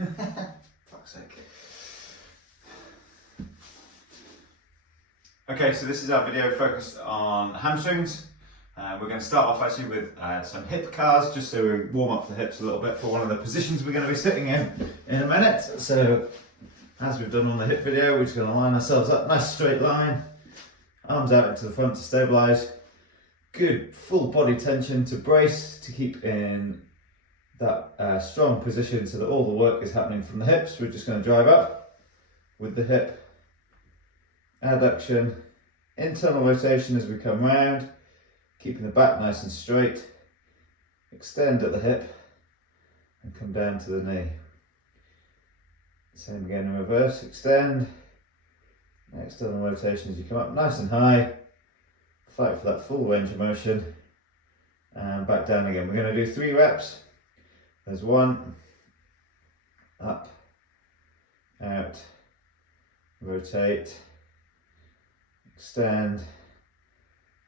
Fuck's sake. Okay, so this is our video focused on hamstrings. We're going to start off actually with some hip cars, just so we warm up the hips a little bit for one of the positions we're going to be sitting in a minute. So, as we've done on the hip video, we're just going to line ourselves up, nice straight line, arms out into the front to stabilise. Good full body tension to brace, to keep in that strong position so that all the work is happening from the hips. We're just going to drive up with the hip, adduction, internal rotation as we come round, keeping the back nice and straight, extend at the hip and come down to the knee. Same again in reverse, extend, external rotation as you come up nice and high, fight for that full range of motion and back down again. We're going to do 3 reps. There's 1, up, out, rotate, extend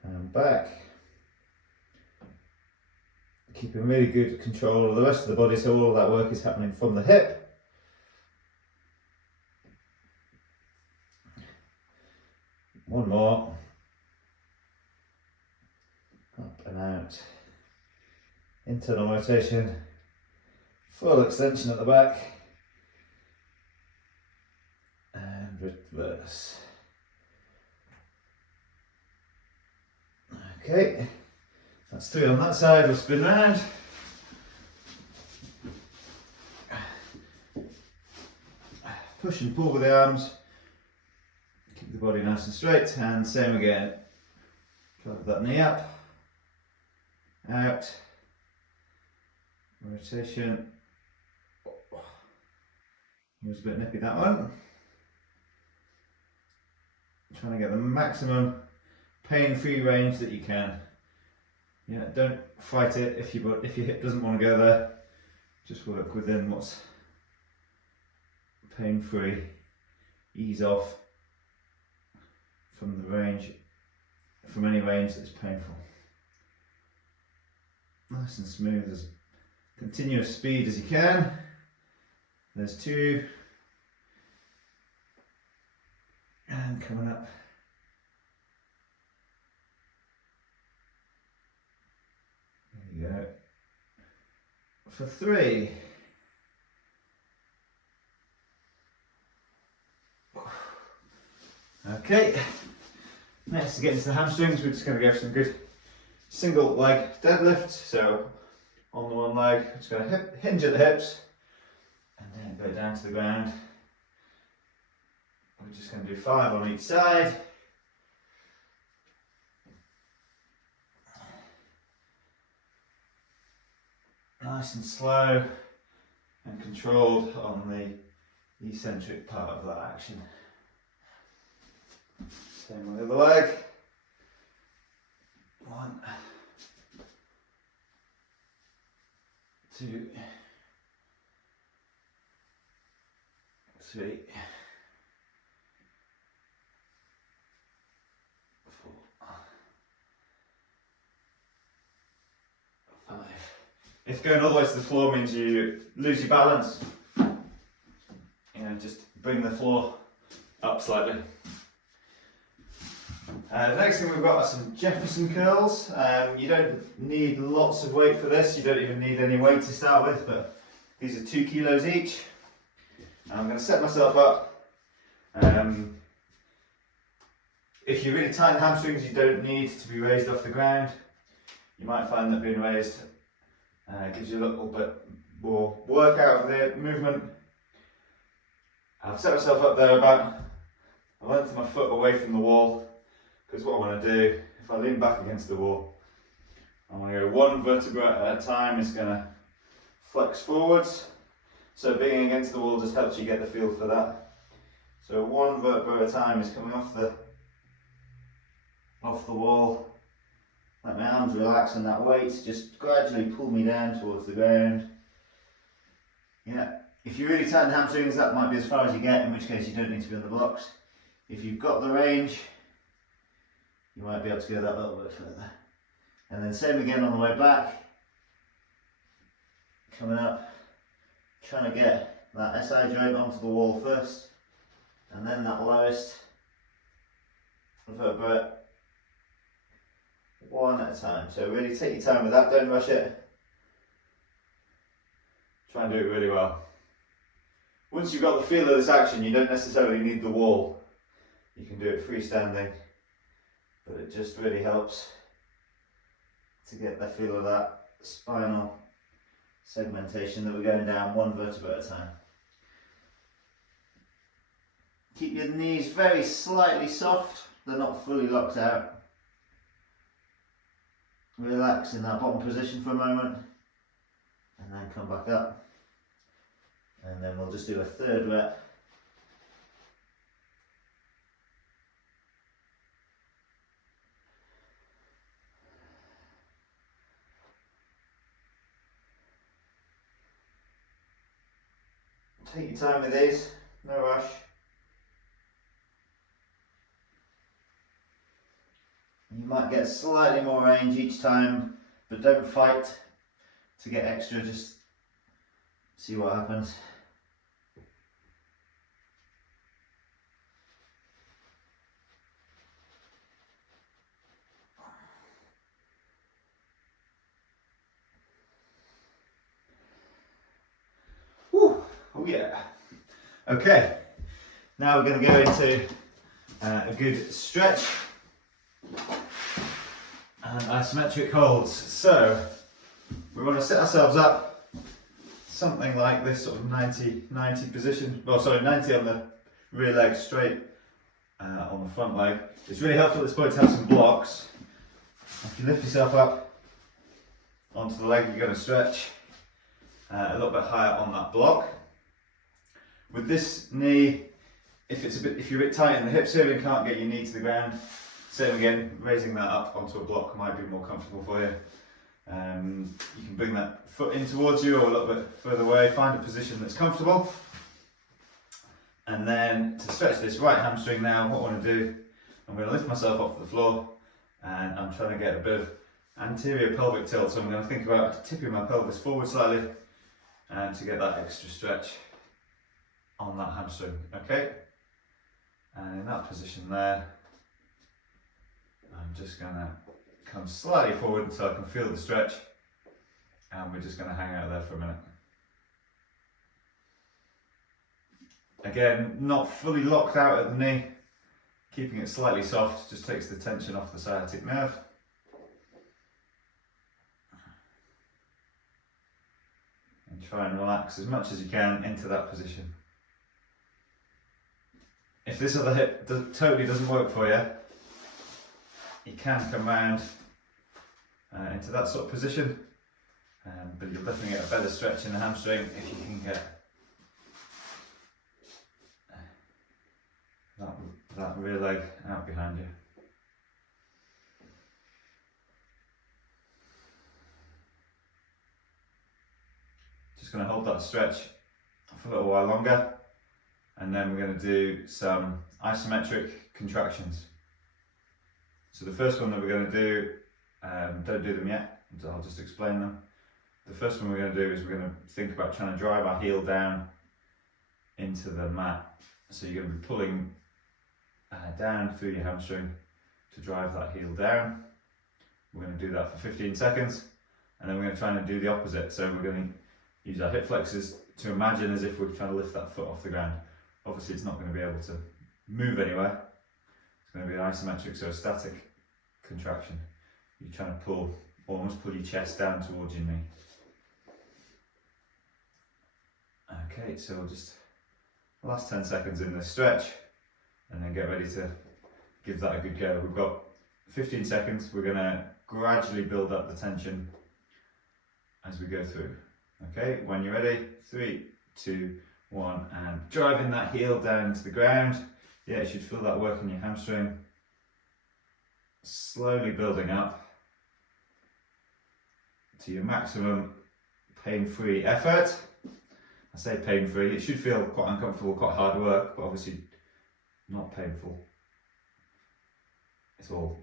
and back. Keeping really good control of the rest of the body, so all of that work is happening from the hip. One more. Up and out. Internal rotation. Full extension at the back. And reverse. Okay, that's 3 on that side. We'll spin round. Push and pull with the arms. Keep the body nice and straight, and same again. Drive that knee up, out, rotation. It was a bit nippy, that one. Trying to get the maximum pain-free range that you can. Yeah, don't fight it if your hip doesn't want to go there. Just work within what's pain-free. Ease off from the range, from any range that's painful. Nice and smooth, as continuous speed as you can. There's 2. And coming up. There you go. For 3. Okay. Next, to get into the hamstrings, we're just going to go for some good single leg deadlift. So on the one leg, it's going to hinge at the hips and then go down to the ground. We're just going to do 5 on each side. Nice and slow and controlled on the eccentric part of that action. Same with the other leg. 1, 2, 3, 4, 5. If going all the way to the floor means you lose your balance, just bring the floor up slightly. The next thing we've got are some Jefferson curls. You don't need lots of weight for this, you don't even need any weight to start with, but these are 2 kilos each. And I'm going to set myself up. If you're really tight in the hamstrings, you don't need to be raised off the ground. You might find that being raised gives you a little bit more work out of the movement. I've set myself up there about a length of my foot away from the wall, because what I want to do, if I lean back against the wall, I want to go 1 vertebra at a time. It's going to flex forwards, so being against the wall just helps you get the feel for that. So 1 vertebra at a time is coming off the wall. Let my arms relax, and that weight just gradually pull me down towards the ground. Yeah, if you're really tight in the hamstrings, that might be as far as you get, in which case you don't need to be on the blocks. If you've got the range, you might be able to go that little bit further. And then same again on the way back. Coming up, trying to get that SI joint onto the wall first, and then that lowest vertebrae, one at a time. So really take your time with that, don't rush it. Try and do it really well. Once you've got the feel of this action, you don't necessarily need the wall. You can do it freestanding, but it just really helps to get the feel of that spinal segmentation that we're going down one vertebra at a time. Keep your knees very slightly soft, they're not fully locked out. Relax in that bottom position for a moment, and then come back up. And then we'll just do a third rep. Take your time with these, no rush. You might get slightly more range each time, but don't fight to get extra, just see what happens. Whew. Oh yeah. Okay, now we're going to go into a good stretch and isometric holds. So we want to set ourselves up something like this sort of 90 position, well sorry 90 on the rear leg, straight on the front leg. It's really helpful at this point to have some blocks. If you lift yourself up onto the leg, you're going to stretch a little bit higher on that block. With this knee, if you're a bit tight in the hips here and can't get your knee to the ground, same again, raising that up onto a block might be more comfortable for you. You can bring that foot in towards you or a little bit further away, find a position that's comfortable. And then to stretch this right hamstring now, what I want to do, I'm going to lift myself off the floor and I'm trying to get a bit of anterior pelvic tilt. So I'm going to think about tipping my pelvis forward slightly and to get that extra stretch on that hamstring, okay? And in that position there, I'm just going to come slightly forward until I can feel the stretch, and we're just going to hang out there for a minute. Again, not fully locked out at the knee, keeping it slightly soft just takes the tension off the sciatic nerve. And try and relax as much as you can into that position. If this other hip totally doesn't work for you, you can come round into that sort of position, but you'll definitely get a better stretch in the hamstring if you can get that rear leg out behind you. Just going to hold that stretch for a little while longer, and then we're going to do some isometric contractions. So the first one that we're going to do, don't do them yet, I'll just explain them. The first one we're going to do is we're going to think about trying to drive our heel down into the mat. So you're going to be pulling down through your hamstring to drive that heel down. We're going to do that for 15 seconds, and then we're going to try and do the opposite. So we're going to use our hip flexors to imagine as if we're trying to lift that foot off the ground. Obviously it's not going to be able to move anywhere. It's going to be an isometric, so a static contraction. You're trying to almost pull your chest down towards your knee. Okay, so we'll just last 10 seconds in this stretch and then get ready to give that a good go. We've got 15 seconds. We're going to gradually build up the tension as we go through. Okay, when you're ready, 3, 2, 1, and driving that heel down to the ground. Yeah, you should feel that work in your hamstring. Slowly building up to your maximum pain-free effort. I say pain-free, it should feel quite uncomfortable, quite hard work, but obviously not painful. It's all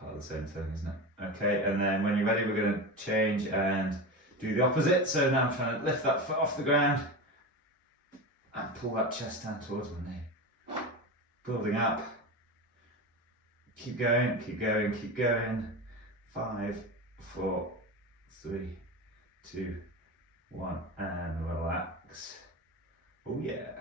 part of the same thing, isn't it? Okay, and then when you're ready, we're going to change and do the opposite. So now I'm trying to lift that foot off the ground and pull that chest down towards my knee. Building up. Keep going, keep going, keep going. 5, 4, 3, 2, 1, and relax. Oh yeah.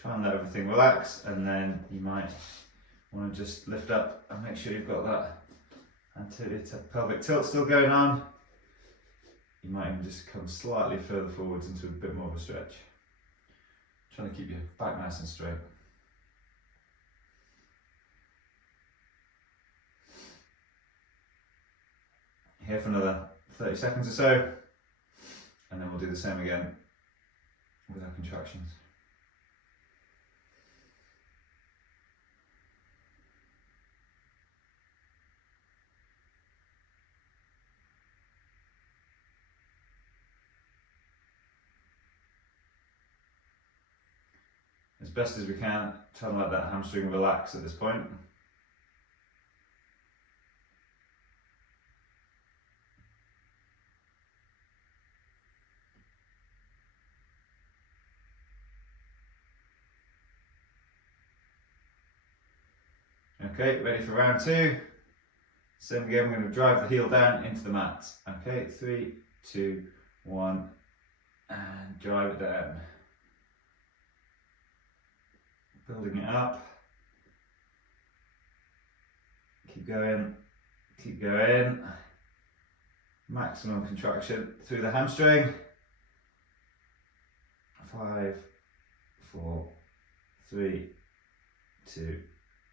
Try and let everything relax, and then you might want to just lift up and make sure you've got that anterior pelvic tilt still going on. You might even just come slightly further forwards into a bit more of a stretch. Trying to keep your back nice and straight. Here for another 30 seconds or so, and then we'll do the same again with our contractions. As best as we can, try and let that hamstring relax at this point. Okay, ready for round 2. Same again, we're going to drive the heel down into the mat. Okay, 3, 2, 1, and drive it down. Building it up. Keep going, keep going. Maximum contraction through the hamstring. 5, 4, 3, 2,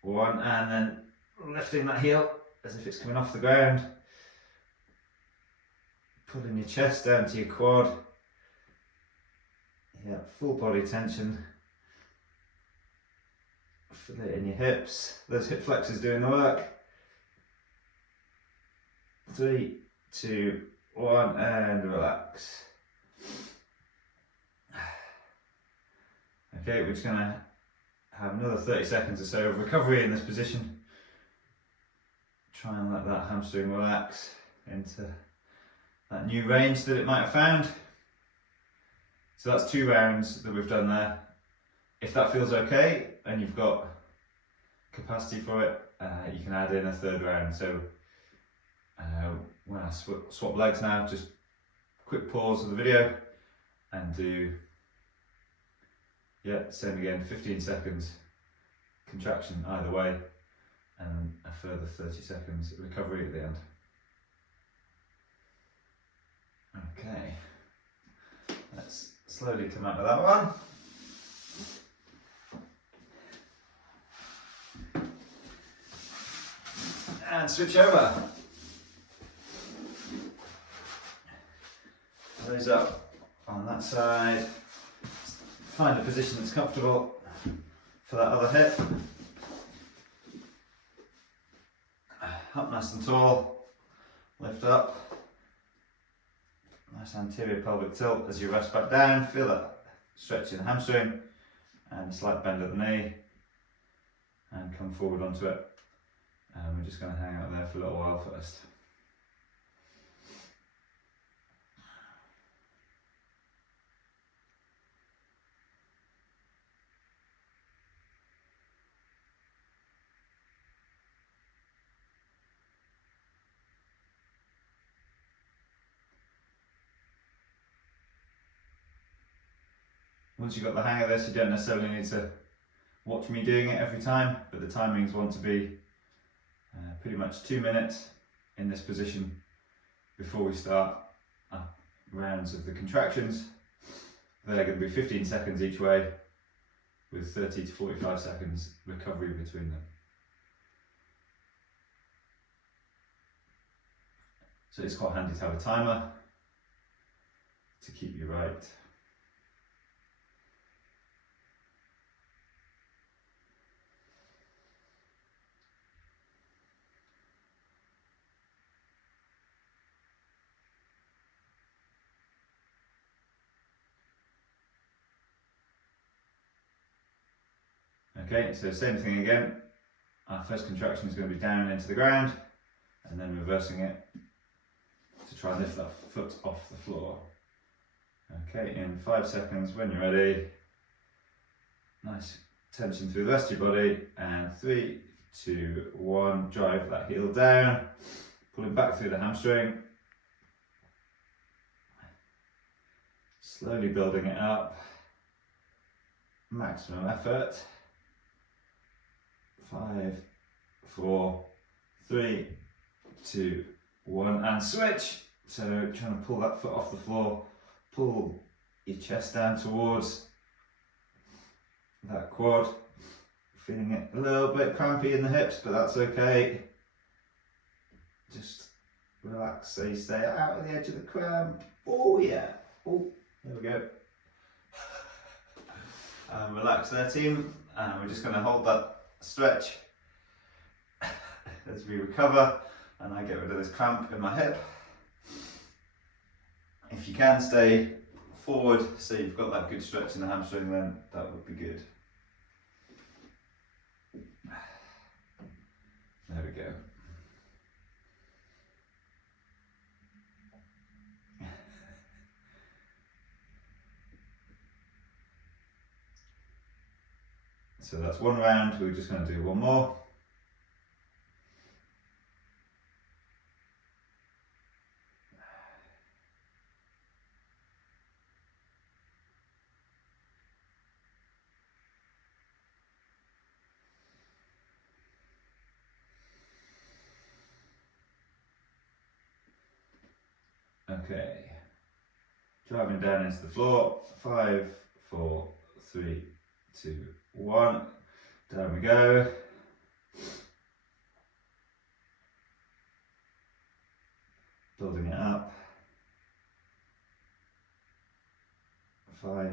1, and then lifting that heel as if it's coming off the ground. Pulling your chest down to your quad. Yeah, full body tension. Feel it in your hips. Those hip flexors doing the work. 3, 2, 1, and relax. Okay, we're just going to have another 30 seconds or so of recovery in this position. Try and let that hamstring relax into that new range that it might have found. So that's 2 rounds that we've done there. If that feels okay and you've got capacity for it, you can add in a 3rd round. So when I swap legs now, just quick pause of the video and do, yeah, same again, 15 seconds contraction either way, and a further 30 seconds recovery at the end. Okay, let's slowly come out of that one. And switch over. Raise up on that side. Find a position that's comfortable for that other hip. Up nice and tall. Lift up. Nice anterior pelvic tilt as you rest back down. Feel that stretch in the hamstring and slight bend at the knee. And come forward onto it. And we're just going to hang out there for a little while first. Once you've got the hang of this, you don't necessarily need to watch me doing it every time, but the timings want to be pretty much 2 minutes in this position before we start rounds of the contractions. They're going to be 15 seconds each way with 30 to 45 seconds recovery between them. So it's quite handy to have a timer to keep you right. Okay, so same thing again. Our first contraction is going to be down into the ground and then reversing it to try and lift that foot off the floor. Okay, in 5 seconds when you're ready. Nice tension through the rest of your body, and 3, 2, 1, drive that heel down, pulling back through the hamstring. Slowly building it up, maximum effort. 5, 4, 3, 2, 1, and switch. So trying to pull that foot off the floor, pull your chest down towards that quad. Feeling it a little bit crampy in the hips, but that's okay. Just relax so you stay out of the edge of the cramp. Oh yeah, oh, there we go. Relax there team, and we're just going to hold that stretch as we recover and I get rid of this cramp in my hip. If you can stay forward so you've got that good stretch in the hamstring, then that would be good. There we go. So that's one round, we're just going to do one more. Okay, driving down into the floor. 5, 4, 3, 2, 1. Down we go. Building it up. 5,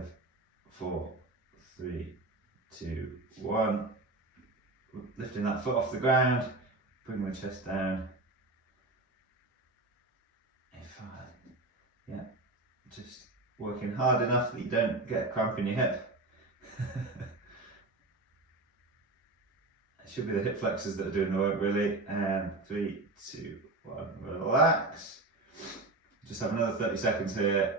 4, 3, 2, 1. Lifting that foot off the ground, bringing the chest down. Yeah, just working hard enough that you don't get a cramp in your hip. It should be the hip flexors that are doing the work really. And 3, 2, 1, relax. Just have another 30 seconds here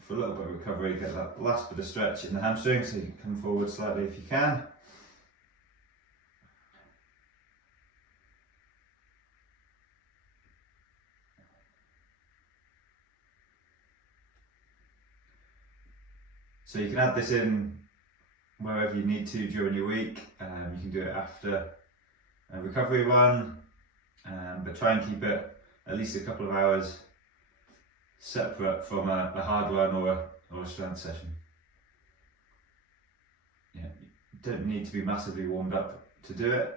for a little bit of recovery. Get that last bit of stretch in the hamstring so you can come forward slightly if you can. So you can add this in wherever you need to during your week. You can do it after a recovery run, but try and keep it at least a couple of hours separate from a hard run or a strength session. Yeah, you don't need to be massively warmed up to do it.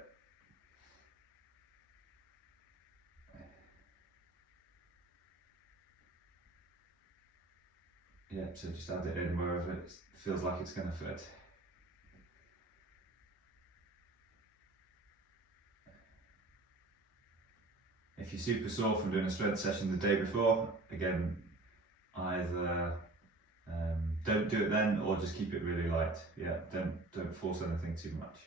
Yeah, so just add it in wherever it feels like it's going to fit. If you're super sore from doing a strength session the day before, again, either don't do it then or just keep it really light. Yeah, don't force anything too much.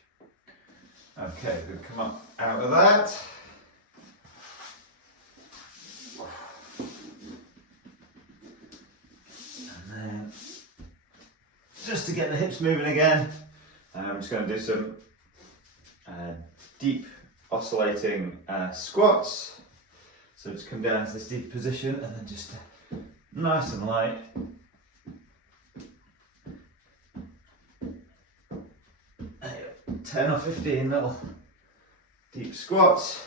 Okay, we'll come up out of that. Just to get the hips moving again, I'm just going to do some deep oscillating squats. So just come down to this deep position and then just nice and light. There you go. 10 or 15 little deep squats.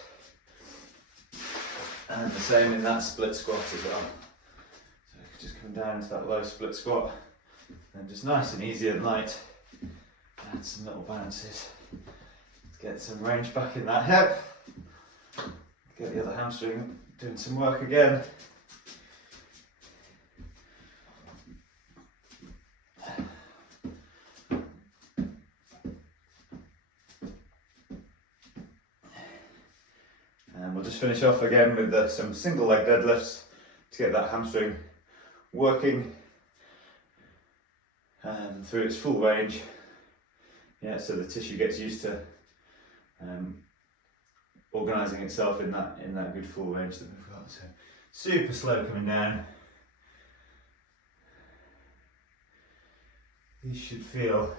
And the same in that split squat as well. So just come down to that low split squat. And just nice and easy and light. Add some little bounces. Get some range back in that hip. Get the other hamstring doing some work again. And we'll just finish off again with some single leg deadlifts to get that hamstring working through its full range. Yeah, so the tissue gets used to organising itself in that good full range that we've got. So Super slow coming down. These should feel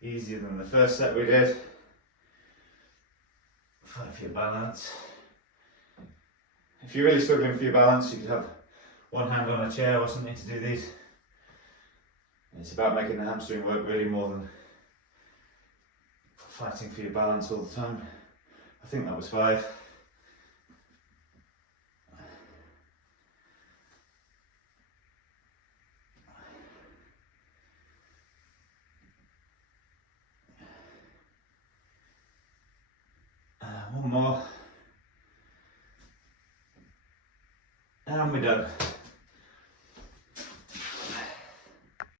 easier than the first set we did. Find for your balance. If you're really struggling for your balance, you could have one hand on a chair or something to do these. It's about making the hamstring work really more than fighting for your balance all the time. I think that was 5. One more. And we're done.